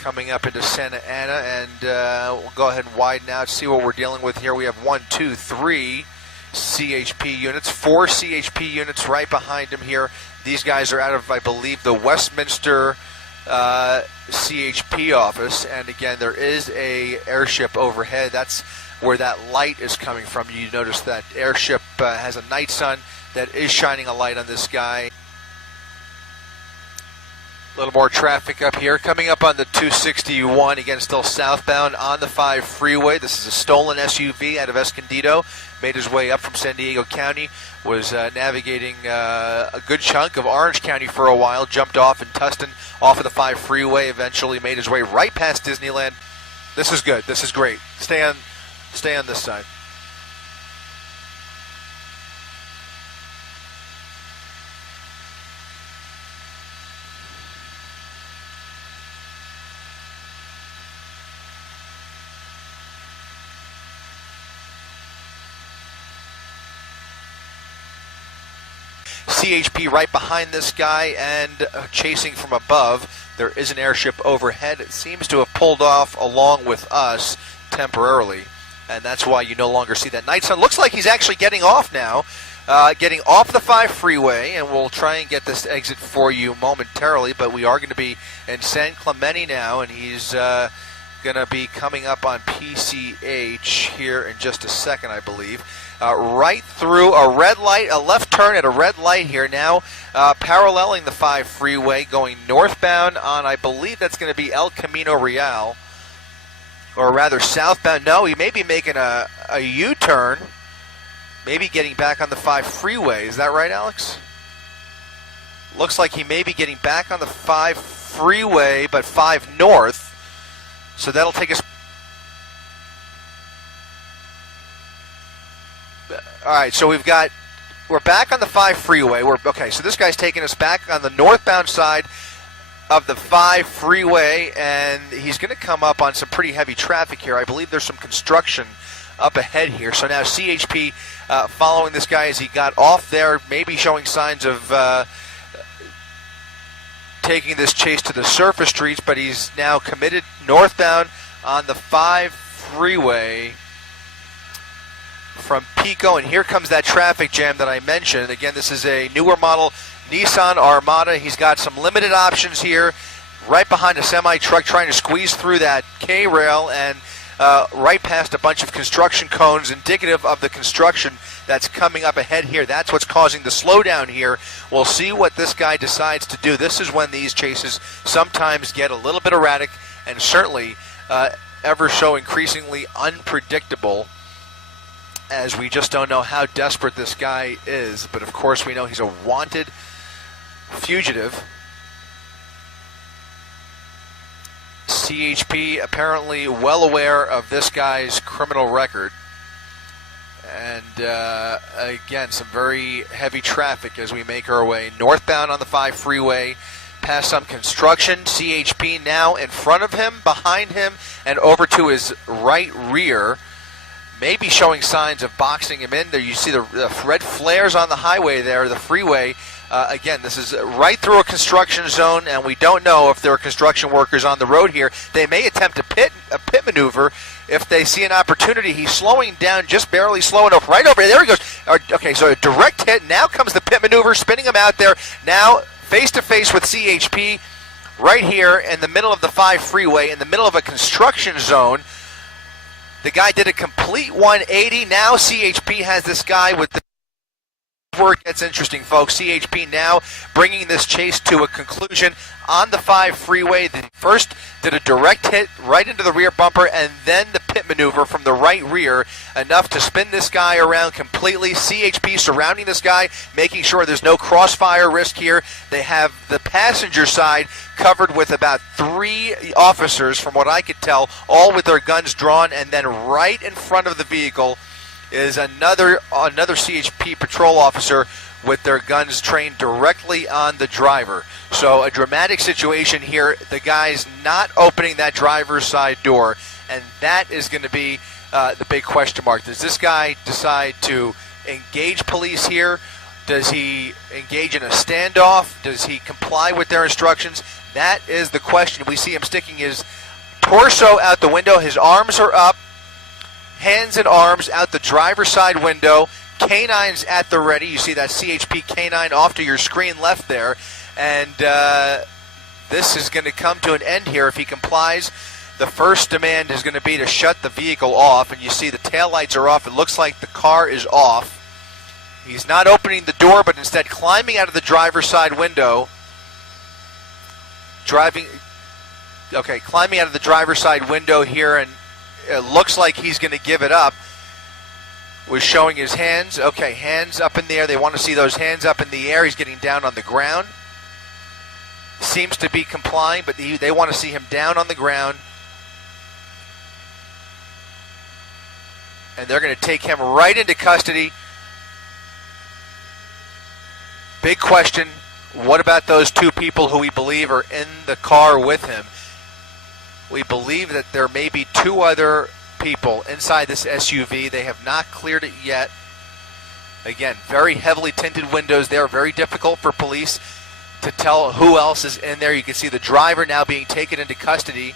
coming up into Santa Ana, and we'll go ahead and widen out, see what we're dealing with here. We have 1, 2, 3 CHP units, 4 CHP units right behind him here. These guys are out of, I believe, the Westminster CHP office, and again, there is a airship overhead. That's where that light is coming from. You notice that airship has a night sun that is shining a light on this guy. A little more traffic up here. Coming up on the 261, again still southbound on the 5 freeway. This is a stolen SUV out of Escondido. Made his way up from San Diego County. Was navigating a good chunk of Orange County for a while. Jumped off in Tustin off of the 5 freeway. Eventually made his way right past Disneyland. This is good. This is great. Stay on this side. CHP right behind this guy, and chasing from above. There is an airship overhead. It seems to have pulled off along with us temporarily, and that's why you no longer see that night sun. Looks like he's actually getting off now, getting off the 5 freeway, and we'll try and get this exit for you momentarily, but we are going to be in San Clemente now, and he's going to be coming up on PCH here in just a second, I believe. Right through a red light, a left turn at a red light here now, paralleling the 5 freeway, going northbound on, I believe that's going to be El Camino Real, or rather southbound. No, he may be making a U-turn, maybe getting back on the 5 freeway. Is that right, Alex? Looks like he may be getting back on the 5 freeway, but 5 north. So that'll take us. All right, so we're back on the 5 freeway. Okay, so this guy's taking us back on the northbound side of the 5 freeway, and he's going to come up on some pretty heavy traffic here. I believe there's some construction up ahead here. So now CHP following this guy as he got off there, maybe showing signs of taking this chase to the surface streets, but he's now committed northbound on the 5 freeway from Pico, and here comes that traffic jam that I mentioned. Again, this is a newer model Nissan Armada. He's got some limited options here, right behind a semi-truck trying to squeeze through that K-rail, and right past a bunch of construction cones indicative of the construction that's coming up ahead here. That's what's causing the slowdown here. We'll see what this guy decides to do. This is when these chases sometimes get a little bit erratic, and certainly ever so increasingly unpredictable, as we just don't know how desperate this guy is. But of course we know he's a wanted fugitive. CHP apparently well aware of this guy's criminal record. And again, some very heavy traffic as we make our way northbound on the 5 freeway, past some construction. CHP now in front of him, behind him, and over to his right rear. Maybe showing signs of boxing him in there. You see the red flares on the highway there, the freeway. Again, this is right through a construction zone, and we don't know if there are construction workers on the road here. They may attempt a pit maneuver if they see an opportunity. He's slowing down, just barely slow enough. Right over there he goes. Okay, so a direct hit. Now comes the pit maneuver, spinning him out there. Now face to face with CHP right here in the middle of the 5 freeway, in the middle of a construction zone. The guy did a complete 180. Now CHP has this guy with the where it gets interesting, folks. CHP now bringing this chase to a conclusion on the 5 freeway. They first did a direct hit right into the rear bumper, and then the pit maneuver from the right rear, enough to spin this guy around completely. CHP surrounding this guy, making sure there's no crossfire risk here. They have the passenger side covered with about 3 officers, from what I could tell, all with their guns drawn, and then right in front of the vehicle is another CHP patrol officer with their guns trained directly on the driver. So a dramatic situation here. The guy's not opening that driver's side door, and that is going to be the big question mark. Does this guy decide to engage police here? Does he engage in a standoff? Does he comply with their instructions? That is the question. We see him sticking his torso out the window. His arms are up, hands and arms out the driver's side window. Canines at the ready. You see that CHP canine off to your screen left there. And this is going to come to an end here if he complies. The first demand is going to be to shut the vehicle off. And you see the taillights are off. It looks like the car is off. He's not opening the door, but instead climbing out of the driver's side window. Climbing out of the driver's side window here, and it looks like he's going to give it up. Was showing his hands. Okay, hands up in the air. They want to see those hands up in the air. He's getting down on the ground. Seems to be complying, but they want to see him down on the ground. And they're going to take him right into custody. Big question, what about those two people who we believe are in the car with him? We believe that there may be two other people inside this SUV. They have not cleared it yet. Again, very heavily tinted windows there, very difficult for police to tell who else is in there. You can see the driver now being taken into custody.